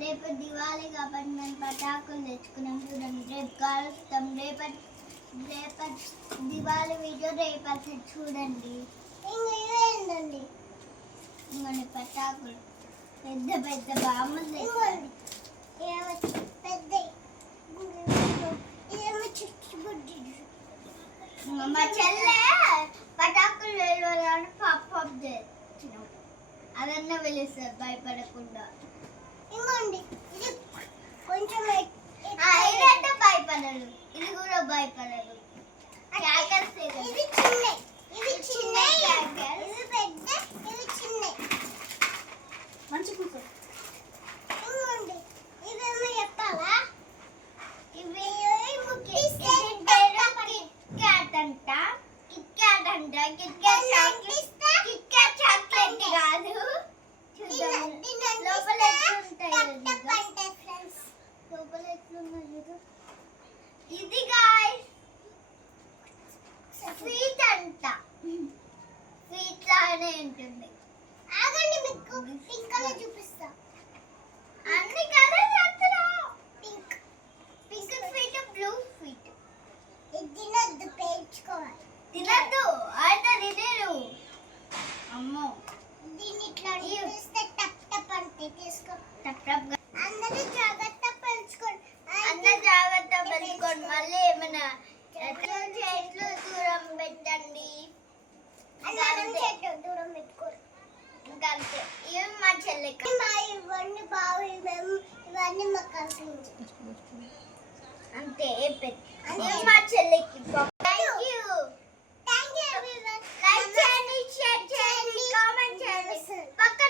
రేపు దివాళీ కాబట్టి మేము పటాకులు తెచ్చుకున్నాం చూడండి. రేపు కాలుస్తాం. రేపటి దివాళీ వీడియో రేపటి చూడండి. ఏంటండి ఇంకొన్ని పటాకులు పెద్ద పెద్ద బామ్మలు తెచ్చుకోండి. మా చెల్లె పటాకులు వెళ్ళాలని పాపం తెచ్చినాం. అదన్నా వెలుస్తారు భయపడకుండా. ఇంకోండి ఇది కొంచెం ఇదంటే భయపడరు, ఇది కూడా భయపడరు. ఇది చిన్న, ఇది చిన్న, ఇది పెద్ద, ఇది చిన్న. మంచి కూర్చో. ఇంకోండి ఇవేమో చెప్పాలా? ఇవి కిట్ క్యాట్ అంట, కిట్ క్యాట్ అంట, Kit Kat chocolate, Kit Kat chocolate కాదు. లోపల ఇది గాయ్స్ స్వీట్ అంట, స్వీట్ లానే ఉంటుంది. ఆగండి మీకు పింక్ కలర్ చూపిస్తా. అన్ని కలర్స్ అత్తరా. Pink pink sweet, blue sweet. ఇది తినొద్దు, పేర్చుకోవాలి. తినొద్దు అయితే తినేరు. అమ్మో దీన్ని ఇట్లా తీస్తే టప్ టప్ అంటే తీసుకో. టప్ టప్ అందరూ జాగ్రత్త పెంచుకోండి. అందరూ జాగ్రత్త పెంచుకోండి. మళ్ళీ ఏమైనా చెట్లు దూరం పెట్టండి. చెట్లు దూరం పెట్టుకోండి. ఇంకా అంతే. ఇవి మా చెల్లెకి ఇవన్నీ బావి, మేము ఇవన్నీ మా కలిసి అంతే. మా చెల్లెకి